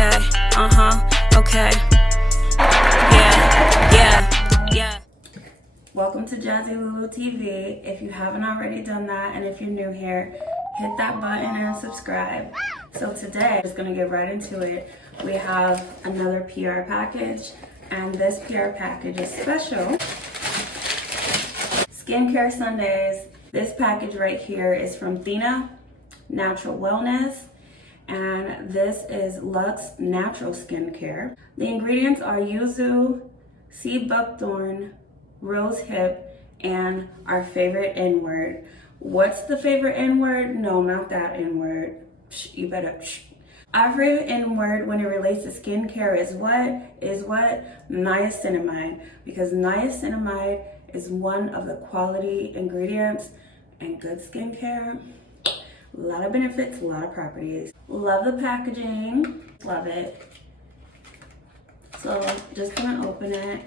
okay, okay. Yeah. Welcome to Jazzilulu TV. If you haven't already done that, and if you're new here, hit that button and subscribe. So today, I'm just gonna get right into it. We have another PR package, and this PR package is special. Skincare Sundays. This package right here is from Thena Natural Wellness, and this is Luxe Natural Skincare. The ingredients are yuzu, sea buckthorn, rose hip, and our favorite N-word. What's the favorite N-word? No, not that N-word. You better. Our favorite N-word when it relates to skincare is what? Niacinamide. Because niacinamide is one of the quality ingredients in good skincare. A lot of benefits, a lot of properties. Love the packaging, love it. So just gonna open it.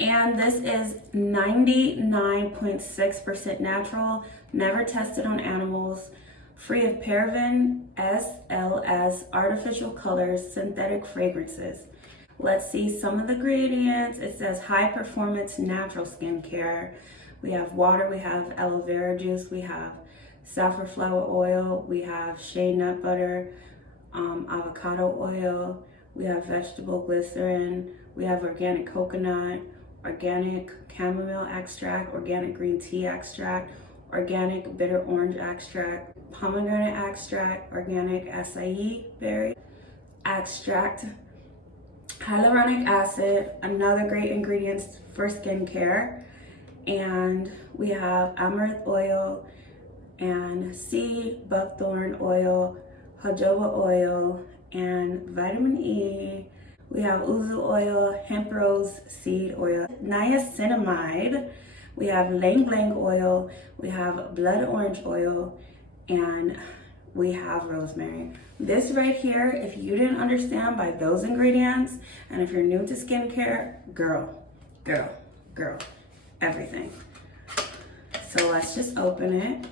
And this is 99.6% natural, never tested on animals, free of paraben, SLS, artificial colors, synthetic fragrances. Let's see some of the ingredients. It says high performance natural skincare. We have water, we have aloe vera juice, we have safflower oil, we have shea nut butter, avocado oil, we have vegetable glycerin, we have organic coconut, organic chamomile extract, organic green tea extract, organic bitter orange extract, pomegranate extract, organic acai berry extract, hyaluronic acid, another great ingredient for skincare, and we have amaranth oil and sea buckthorn oil, jojoba oil, and vitamin E. We have uzu oil, hemp rose seed oil, niacinamide. We have lang lang oil. We have blood orange oil, and we have rosemary. This right here, if you didn't understand by those ingredients, and if you're new to skincare, girl, everything. So let's just open it.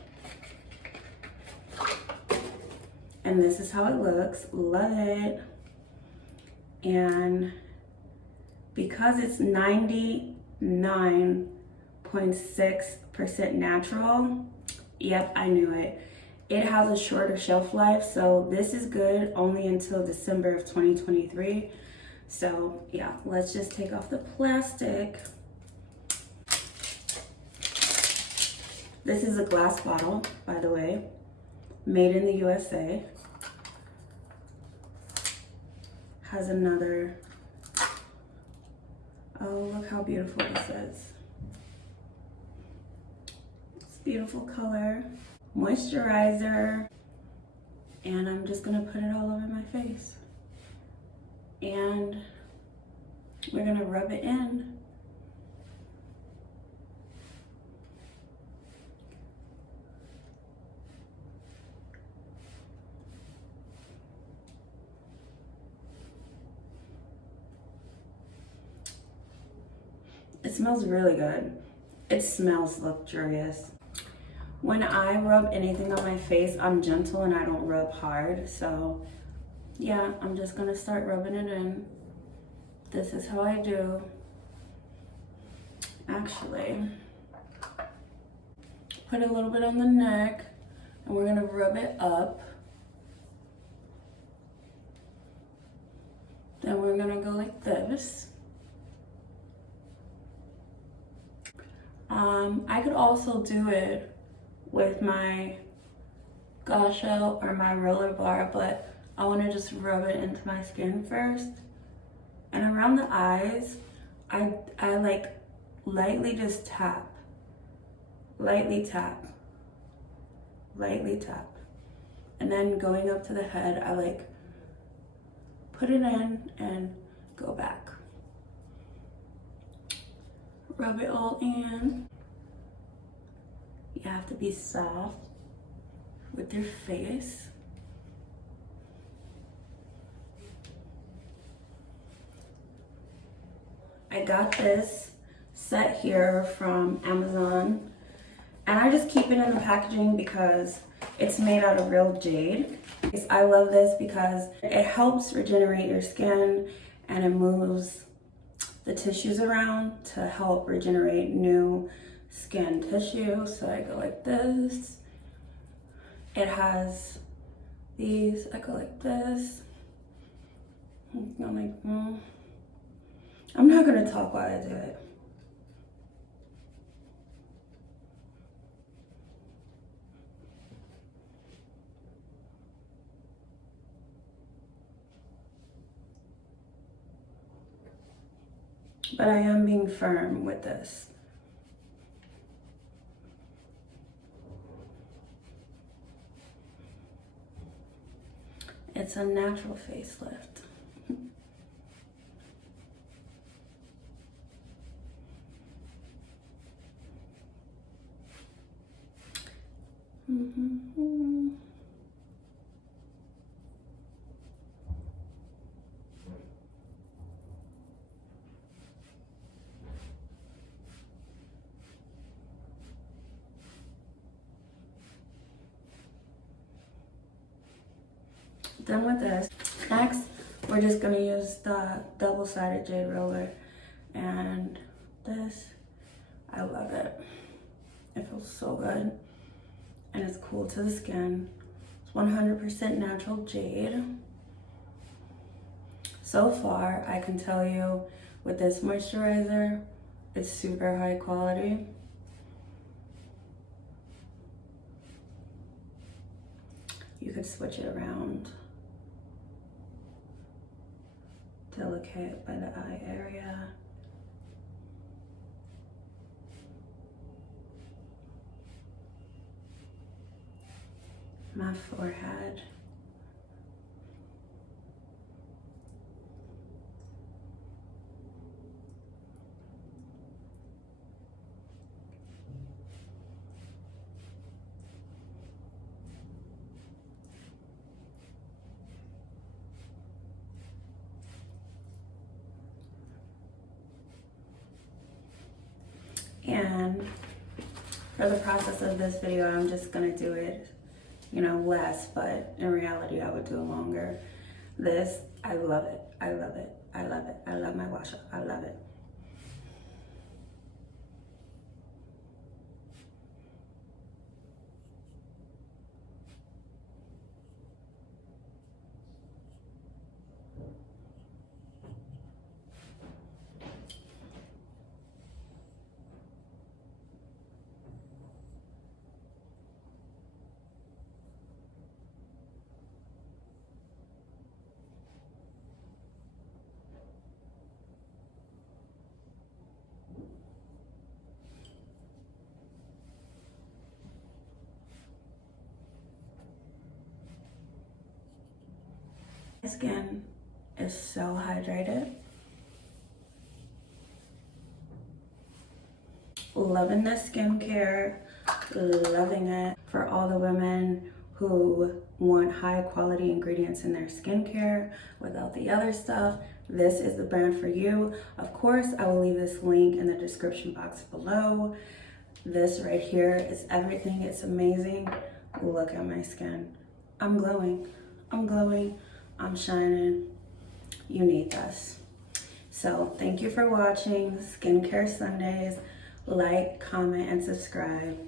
And this is how it looks. Love it. And because it's 99.6% natural, yep, I knew it. It has a shorter shelf life, so this is good only until December of 2023. So yeah, let's just take off the plastic. This is a glass bottle, by the way, made in the USA. Has another, oh, look how beautiful this is. It's beautiful color. Moisturizer, and I'm just gonna put it all over my face. And we're gonna rub it in. It smells really good. It smells luxurious. When I rub anything on my face, I'm gentle and I don't rub hard. So yeah, I'm just gonna start rubbing it in. This is how I do. Actually, put a little bit on the neck and we're gonna rub it up. Then we're gonna go like this. I could also do it with my gusha or my roller bar, but I want to just rub it into my skin first. And around the eyes, I like lightly just tap. Lightly tap. Lightly tap. And then going up to the head, I like put it in and go back. Rub it all in. You have to be soft with your face. I got this set here from Amazon, and I just keep it in the packaging because it's made out of real jade. I love this because it helps regenerate your skin and it moves the tissues around to help regenerate new skin tissue. So I go like this. It has these, I go like this. I'm like, I'm not gonna talk while I do it. But I am being firm with this. It's a natural facelift. Done with this. Next, we're just gonna use the double-sided jade roller, and this, I love it. It feels so good, and it's cool to the skin. It's 100% natural jade. So far, I can tell you with this moisturizer, it's super high quality. You could switch it around. Delicate by the eye area. My forehead. And for the process of this video, I'm just gonna do it, you know, less, but in reality, I would do it longer. This, I love it. I love it. I love it. I love my wash up. I love it. My skin is so hydrated. Loving this skincare, loving it. For all the women who want high quality ingredients in their skincare without the other stuff, this is the brand for you. Of course, I will leave this link in the description box below. This right here is everything. It's amazing. Look at my skin. I'm glowing. I'm glowing. I'm shining. You need this. So thank you for watching Skincare Sundays. Like, comment, and subscribe.